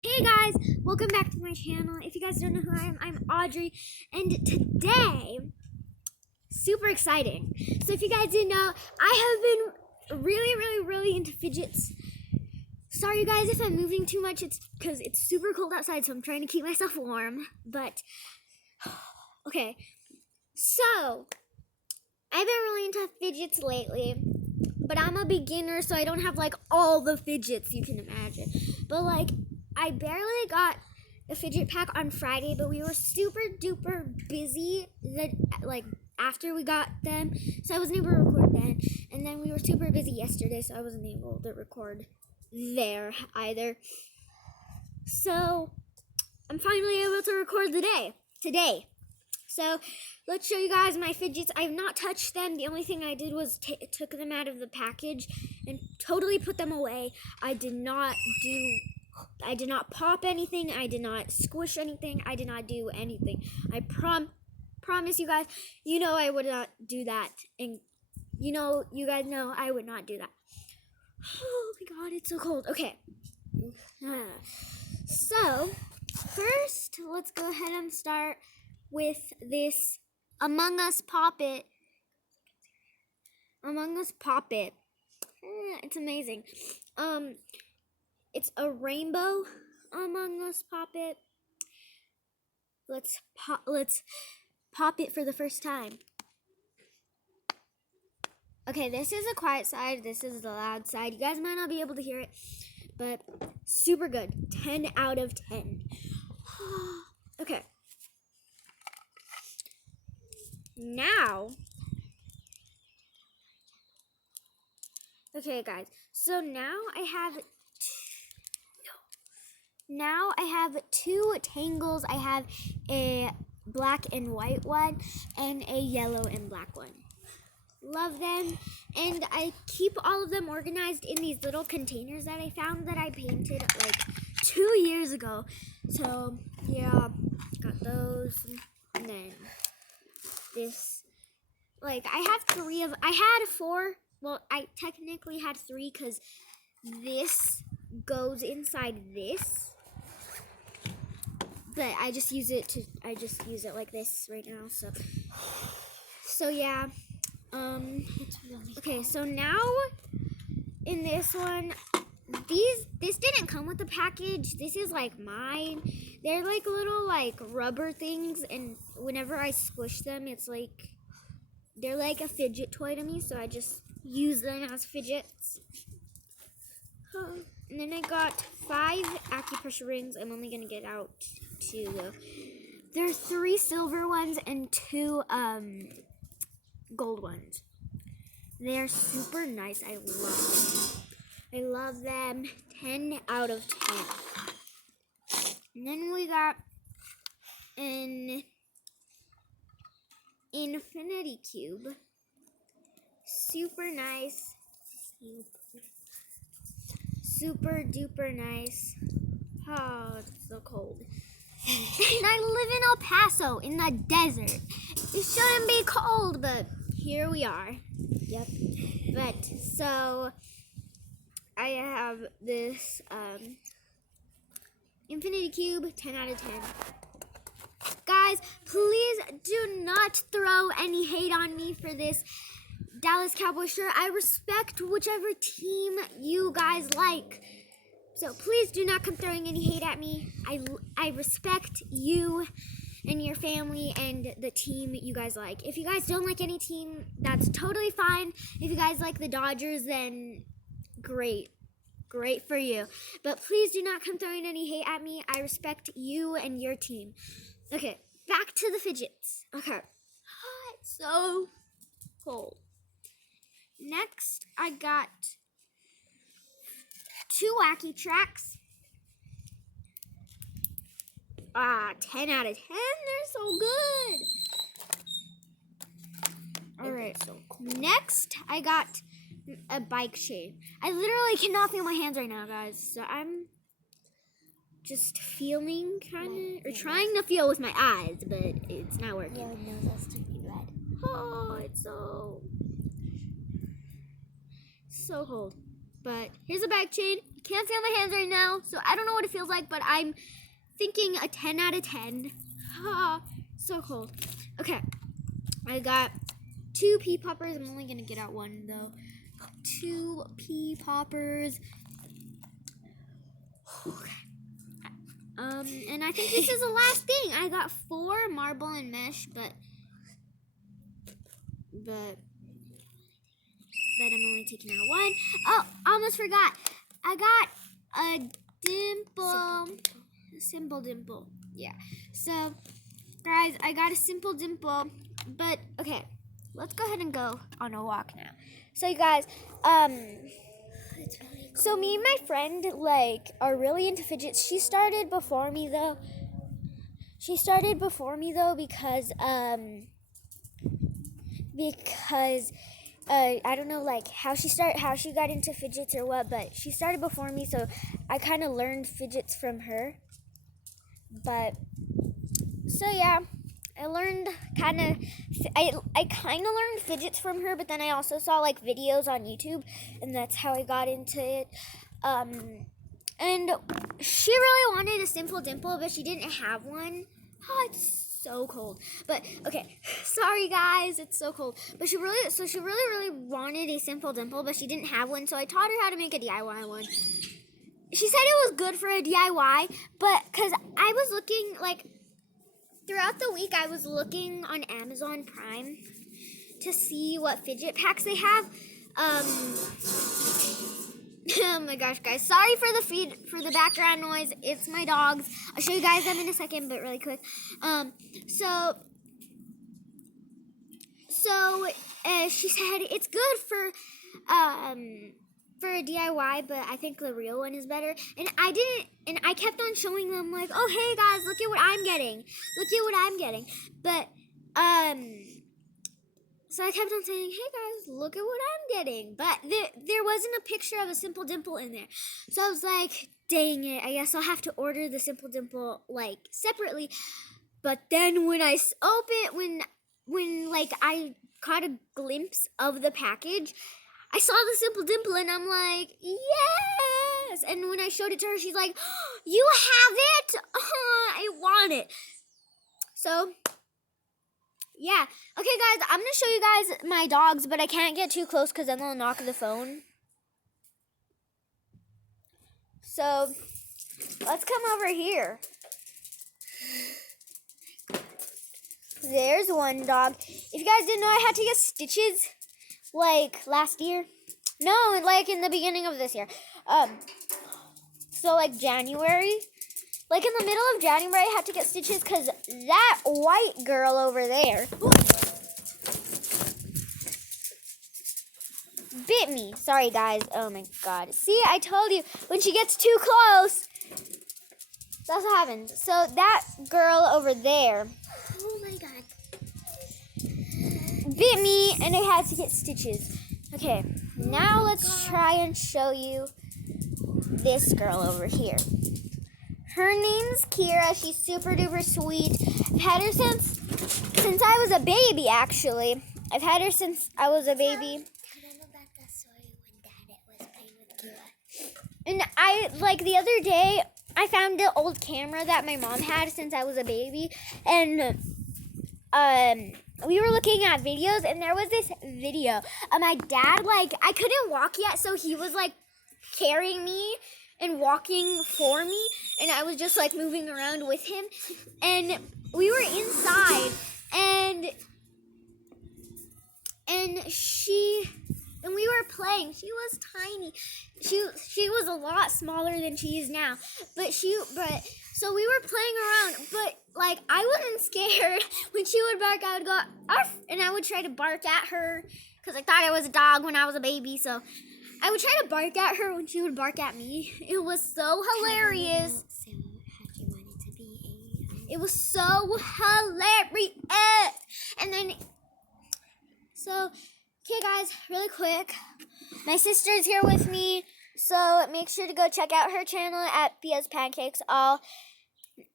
Hey guys, welcome back to my channel. If you guys don't know who I am, I'm Audrey, and today, super exciting. So if you guys didn't know, I have been really into fidgets. Sorry you guys if I'm moving too much, it's because it's super cold outside, so I'm trying to keep myself warm. But, okay, so, I've been really into fidgets lately, but I'm a beginner, so I don't have like all the fidgets you can imagine. But like, I barely got a fidget pack on Friday, but we were super duper busy after we got them, so I wasn't able to record then. And then we were super busy yesterday, so I wasn't able to record there either. So I'm finally able to record today. So let's show you guys my fidgets. I have not touched them. The only thing I did was took them out of the package and totally put them away. I did not pop anything. I did not squish anything. I did not do anything. I promise you guys, you know I would not do that. And you guys know I would not do that. Oh my god, it's so cold. Okay. So, first, let's go ahead and start with this Among Us Pop-It. Among Us Pop-It. It's amazing. It's a rainbow Among Us Pop-It. Let's pop it for the first time. Okay, this is a quiet side. This is the loud side. You guys might not be able to hear it, but super good. 10 out of 10. Okay. Now, okay guys, so now I have two tangles. I have a black and white one and a yellow and black one. Love them, and I keep all of them organized in these little containers that I found that I painted like 2 years ago. So yeah, got those, and then this. Like I had 4. Well, I technically had 3 because this goes inside this. But I just use it like this right now. So yeah. It's really okay, cool. So now in this one, this didn't come with the package. This is like mine. They're like little like rubber things, and whenever I squish them, it's like they're like a fidget toy to me, so I just use them as fidgets. And then I got 5 acupressure rings. I'm only gonna get out 2 though. There are 3 silver ones and 2 gold ones. They're super nice. I love them. 10 out of 10. And then we got an infinity cube. Super nice. Super duper nice. Oh, it's so cold. And I live in El Paso in the desert. It shouldn't be cold, but here we are. Yep. But so I have this infinity cube, 10 out of 10. Guys, please do not throw any hate on me for this Dallas Cowboys shirt. I respect whichever team you guys like. So please do not come throwing any hate at me. I respect you and your family and the team you guys like. If you guys don't like any team, that's totally fine. If you guys like the Dodgers, then great. Great for you. But please do not come throwing any hate at me. I respect you and your team. Okay, back to the fidgets. Okay. It's so cold. Next, I got 2 wacky tracks. 10 out of 10. They're so good. Alright, so cool. Next, I got a bike chain. I literally cannot feel my hands right now, guys. So I'm just feeling trying to feel with my eyes, but it's not working. Your nose has to be red. Oh, it's so cold. But here's a bike chain. can't feel my hands right now, so I don't know what it feels like, but I'm thinking a 10 out of 10. Ah, so cold. Okay, I got 2 pea poppers. I'm only gonna get out one though. 2 pea poppers. Okay. And I think this is the last thing. I got 4 marble and mesh, but I'm only taking out 1. Oh, almost forgot. I got a dimple. A simple dimple. Yeah. So, guys, I got a simple dimple. But, okay. Let's go ahead and go on a walk now. So, you guys, so me and my friend, like, are really into fidgets. She started before me, though. Because I don't know, like, how she got into fidgets or what, but she started before me, so I kind of learned fidgets from her. But, so yeah, I learned I kind of learned fidgets from her, but then I also saw, like, videos on YouTube, and that's how I got into it. And she really wanted a simple dimple, but she didn't have one. Oh, it's so cold. But okay, sorry guys, it's so cold. But she really wanted a simple dimple, but she didn't have one. So I taught her how to make a DIY one. She said it was good for a DIY, but because I was looking, like, throughout the week, I was looking on Amazon Prime to see what fidget packs they have. Oh my gosh, guys. Sorry for the background noise. It's my dogs. I'll show you guys them in a second, but really quick. So she said it's good for a DIY, but I think the real one is better. And I kept on showing them, like, oh, hey guys, look at what I'm getting. But so I kept on saying, hey guys, look at what I'm getting. But there wasn't a picture of a simple dimple in there. So I was like, dang it, I guess I'll have to order the simple dimple, like, separately. But then when I when like I caught a glimpse of the package, I saw the simple dimple and I'm like, yes! And when I showed it to her, she's like, oh, you have it? I want it. So, yeah. Okay, guys, I'm going to show you guys my dogs, but I can't get too close because then they'll knock the phone. So, let's come over here. There's one dog. If you guys didn't know, I had to get stitches, like, last year. No, like, in the beginning of this year. So, like, January. Like, in the middle of January, I had to get stitches because that white girl over there bit me. Sorry, guys. Oh, my God. See, I told you, when she gets too close, that's what happens. So, that girl over there, oh, my God, bit me, and I had to get stitches. Okay, now let's try and show you this girl over here. Her name's Kira. She's super duper sweet. I've had her since I was a baby, actually. I've had her since I was a baby. And the other day, I found the old camera that my mom had since I was a baby. And, we were looking at videos, and there was this video of my dad, like, I couldn't walk yet, so he was, like, carrying me and walking for me, and I was just, like, moving around with him, and we were inside, and we were playing. She was tiny. She was a lot smaller than she is now, so we were playing around, but, like, I wasn't scared. When she would bark, I would go, arf, and I would try to bark at her, because I thought I was a dog when I was a baby, so I would try to bark at her when she would bark at me. It was so hilarious. It was so hilarious. And then, so, okay, guys, really quick. My sister's here with me, so make sure to go check out her channel at Pia's Pancakes.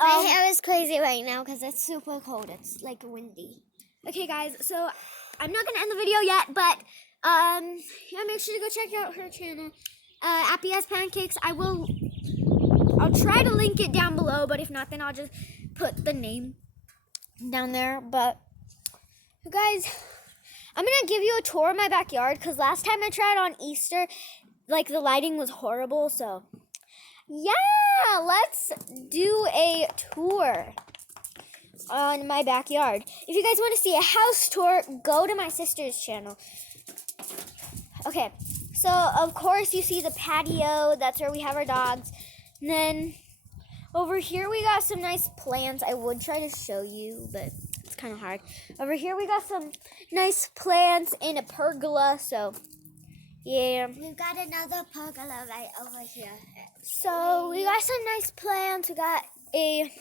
My hair is crazy right now because it's super cold. It's, like, windy. Okay, guys, so I'm not going to end the video yet, but yeah, make sure to go check out her channel. Appy Pancakes. I'll try to link it down below, but if not, then I'll just put the name down there. But you guys, I'm gonna give you a tour of my backyard because last time I tried on Easter, like the lighting was horrible. So yeah, let's do a tour on my backyard. If you guys want to see a house tour, go to my sister's channel. Okay, so of course you see the patio. That's where we have our dogs. And then over here we got some nice plants. I would try to show you, but it's kind of hard. Over here we got some nice plants in a pergola. So yeah, we've got another pergola right over here. So we got some nice plants. We got a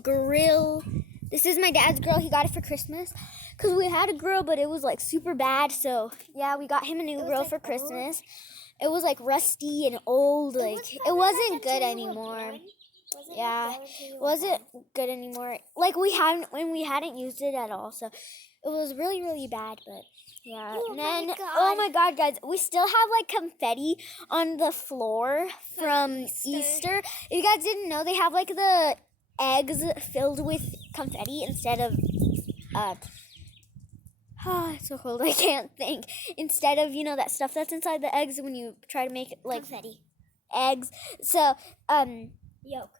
grill. This is my dad's grill. He got it for Christmas because we had a grill, but it was like super bad. So yeah, we got him a new grill for Christmas. It was like rusty and old. Like it wasn't good anymore. Yeah, it wasn't good anymore. Like we hadn't used it at all. So it was really, really bad. But yeah, and then oh my god, guys, we still have like confetti on the floor from Easter. If you guys didn't know, they have like the eggs filled with confetti instead of it's so cold I can't think. Instead of, you know, that stuff that's inside the eggs when you try to make it like confetti eggs. So yolk.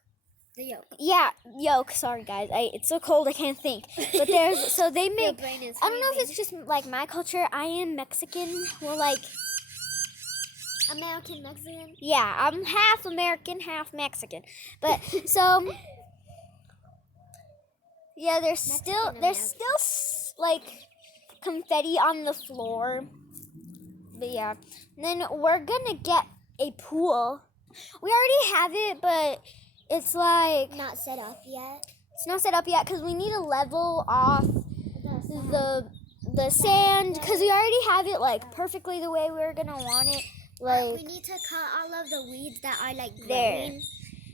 The yolk. Yeah, yolk. Sorry guys. It's so cold I can't think. But there's so they make I don't know if it's just like my culture. I am Mexican. Well, like American Mexican. Yeah, I'm half American, half Mexican. But so yeah, there's still like confetti on the floor. But yeah, and then we're gonna get a pool. We already have it, but it's like not set up yet. It's not set up yet because we need to level off the sand because we already have it like perfectly the way we're gonna want it. Like we need to cut all of the weeds that are like there.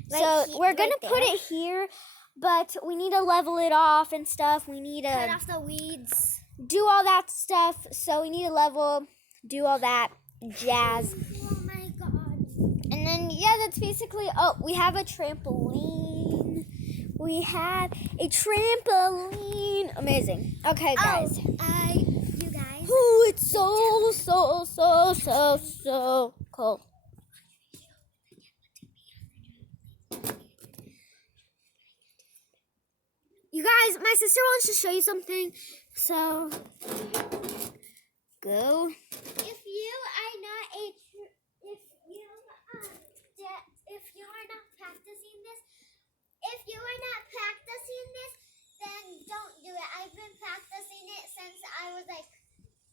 growing. So we're gonna put it here, but we need to level it off and stuff. We need to cut off the weeds, do all that stuff. So we need to level, do all that jazz. Oh my god! And then yeah, that's basically. Oh, we have a trampoline. We have a trampoline. Amazing. Okay, guys. You guys. Ooh, it's so cold. You guys, my sister wants to show you something. So, go. If you are not practicing this, then don't do it. I've been practicing it since I was like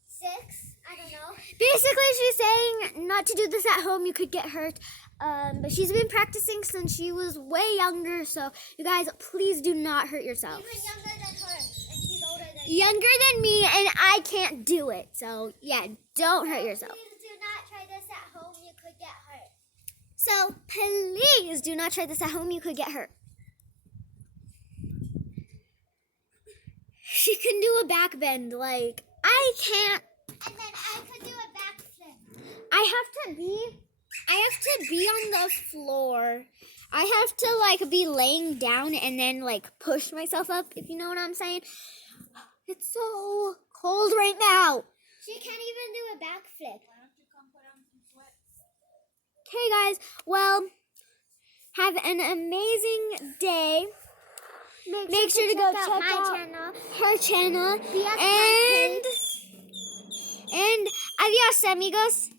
6. I don't know. Basically, she's saying not to do this at home. You could get hurt. But she's been practicing since she was way younger. So, you guys, please do not hurt yourselves. Even younger than her, and she's older than me. Younger than me, and I can't do it. So, yeah, don't hurt yourself. Please do not try this at home. You could get hurt. So, please do not try this at home. You could get hurt. She can do a back bend. Like, I can't. And then I could do a backflip. I have to be on the floor. I have to like be laying down and then like push myself up, if you know what I'm saying. It's so cold right now. She can't even do a backflip. Why don't you come put on some sweat? Okay guys, well, have an amazing day. Make sure to go check out her channel. And adios amigos.